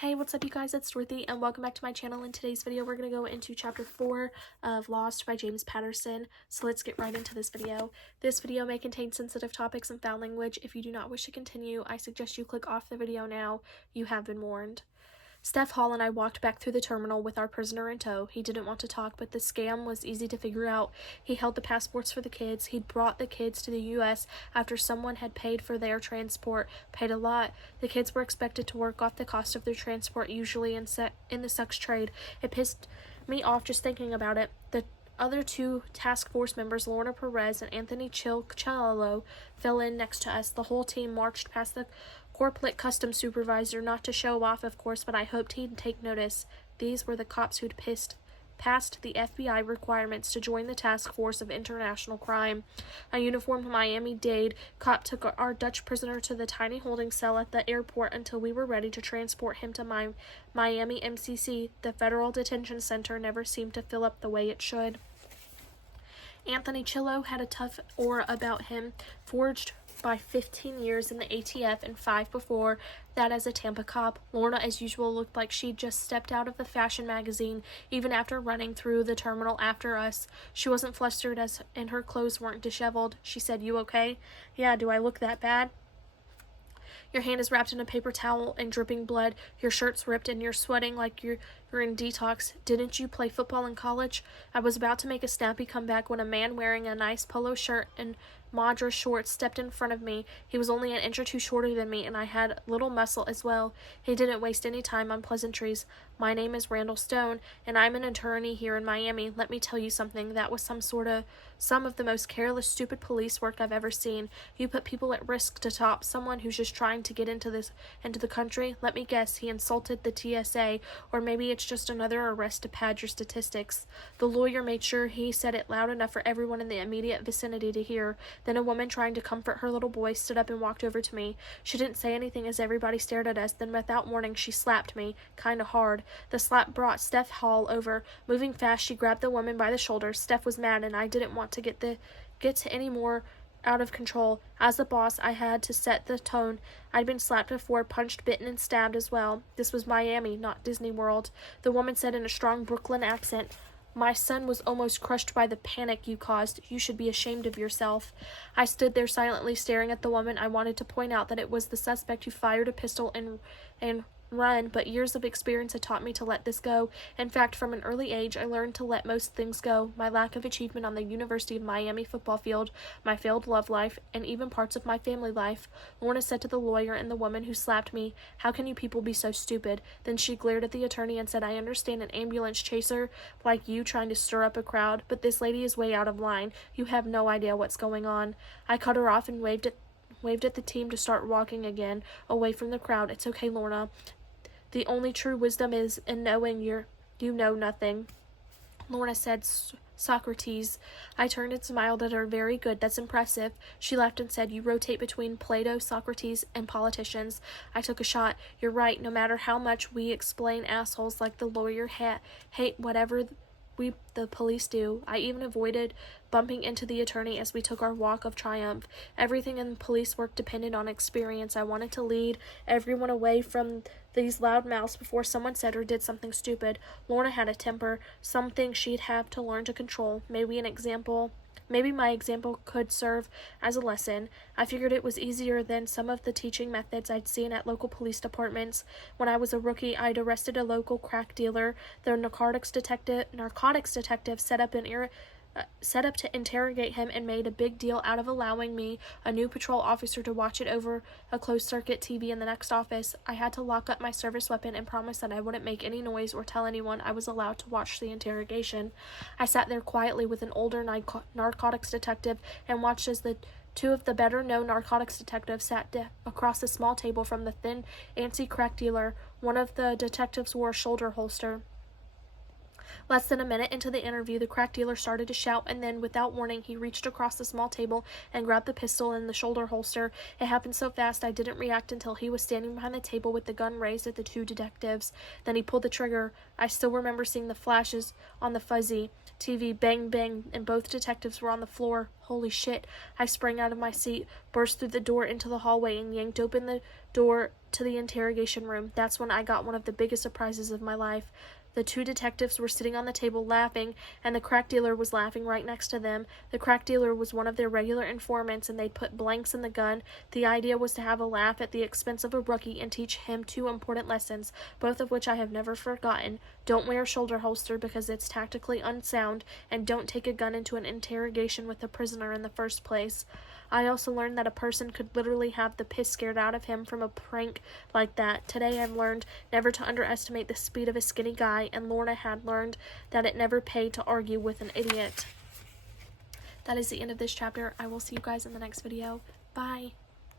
Hey, what's up you guys, it's Dorothy and welcome back to my channel. In today's video, we're going to go into chapter 4 of Lost by James Patterson. So let's get right into this video. This video may contain sensitive topics and foul language. If you do not wish to continue, I suggest you click off the video now. You have been warned. Steph Hall and I walked back through the terminal with our prisoner in tow. He didn't want to talk, but the scam was easy to figure out. He held the passports for the kids. He'd brought the kids to the U.S. after someone had paid for their transport, paid a lot. The kids were expected to work off the cost of their transport, usually in the sex trade. It pissed me off just thinking about it. The other two task force members, Lorna Perez and Anthony Ch4, fell in next to us. The whole team marched past the corporate customs supervisor, not to show off, of course, but I hoped he'd take notice. These were the cops who'd passed the FBI requirements to join the task force of international crime. A uniformed Miami-Dade cop took our Dutch prisoner to the tiny holding cell at the airport until we were ready to transport him to Miami MCC. The federal detention center never seemed to fill up the way it should. Anthony Chillo had a tough aura about him, forged by 15 years in the ATF and 5 before that as a Tampa cop. Lorna, as usual, looked like she'd just stepped out of the fashion magazine, even after running through the terminal after us. She wasn't flustered and her clothes weren't disheveled. She said, "You okay?" "Yeah, do I look that bad?" "Your hand is wrapped in a paper towel and dripping blood. Your shirt's ripped and you're sweating like you're in detox. Didn't you play football in college?" I was about to make a snappy comeback when a man wearing a nice polo shirt and Madras shorts stepped in front of me. He was only an inch or two shorter than me, and I had little muscle as well. He didn't waste any time on pleasantries. "My name is Randall Stone, and I'm an attorney here in Miami. Let me tell you something. That was some of the most careless, stupid police work I've ever seen. You put people at risk to top someone who's just trying to get into the country. Let me guess, he insulted the TSA, or maybe it's just another arrest to pad your statistics." The lawyer made sure he said it loud enough for everyone in the immediate vicinity to hear. Then a woman trying to comfort her little boy stood up and walked over to me. She didn't say anything as everybody stared at us. Then without warning, she slapped me, kinda hard. The slap brought Steph Hall over. Moving fast, she grabbed the woman by the shoulder. Steph was mad, and I didn't want to get to any more out of control. As the boss, I had to set the tone. I'd been slapped before, punched, bitten, and stabbed as well. This was Miami, not Disney World. The woman said in a strong Brooklyn accent, "My son was almost crushed by the panic you caused. You should be ashamed of yourself." I stood there silently staring at the woman. I wanted to point out that it was the suspect who fired a pistol and run, but years of experience had taught me to let this go. In fact, from an early age, I learned to let most things go. My lack of achievement on the University of Miami football field, my failed love life, and even parts of my family life. Lorna said to the lawyer and the woman who slapped me, "How can you people be so stupid?" Then she glared at the attorney and said, "I understand an ambulance chaser like you trying to stir up a crowd, but this lady is way out of line. You have no idea what's going on." I cut her off and waved at the team to start walking again, away from the crowd. "It's okay, Lorna. The only true wisdom is in knowing you know nothing." Lorna said, "Socrates." I turned and smiled at her. "Very good. That's impressive." She laughed and said, "You rotate between Plato, Socrates, and politicians." I took a shot. "You're right. No matter how much we explain, assholes like the lawyer hate whatever the police do." I even avoided bumping into the attorney as we took our walk of triumph. Everything in police work depended on experience. I wanted to lead everyone away from these loud mouths before someone said or did something stupid. Lorna had a temper, something she'd have to learn to control. Maybe my example could serve as a lesson. I figured it was easier than some of the teaching methods I'd seen at local police departments. When I was a rookie, I'd arrested a local crack dealer. The narcotics detective set up to interrogate him and made a big deal out of allowing me, a new patrol officer, to watch it over a closed-circuit TV in the next office. I had to lock up my service weapon and promise that I wouldn't make any noise or tell anyone I was allowed to watch the interrogation. I sat there quietly with an older narcotics detective and watched as the two of the better-known narcotics detectives sat across a small table from the thin, antsy crack dealer. One of the detectives wore a shoulder holster. Less than a minute into the interview, the crack dealer started to shout, and then, without warning, he reached across the small table and grabbed the pistol in the shoulder holster. It happened so fast I didn't react until he was standing behind the table with the gun raised at the two detectives. Then he pulled the trigger. I still remember seeing the flashes on the fuzzy TV, bang, bang, and both detectives were on the floor, Holy shit. I sprang out of my seat, burst through the door into the hallway, and yanked open the door to the interrogation room. That's when I got one of the biggest surprises of my life. The two detectives were sitting on the table laughing, and the crack dealer was laughing right next to them. The crack dealer was one of their regular informants, and they'd put blanks in the gun. The idea was to have a laugh at the expense of a rookie and teach him 2 important lessons, both of which I have never forgotten. Don't wear a shoulder holster because it's tactically unsound, and don't take a gun into an interrogation with a prisoner in the first place. I also learned that a person could literally have the piss scared out of him from a prank like that. Today I've learned never to underestimate the speed of a skinny guy, and Lorna had learned that it never paid to argue with an idiot. That is the end of this chapter. I will see you guys in the next video. Bye.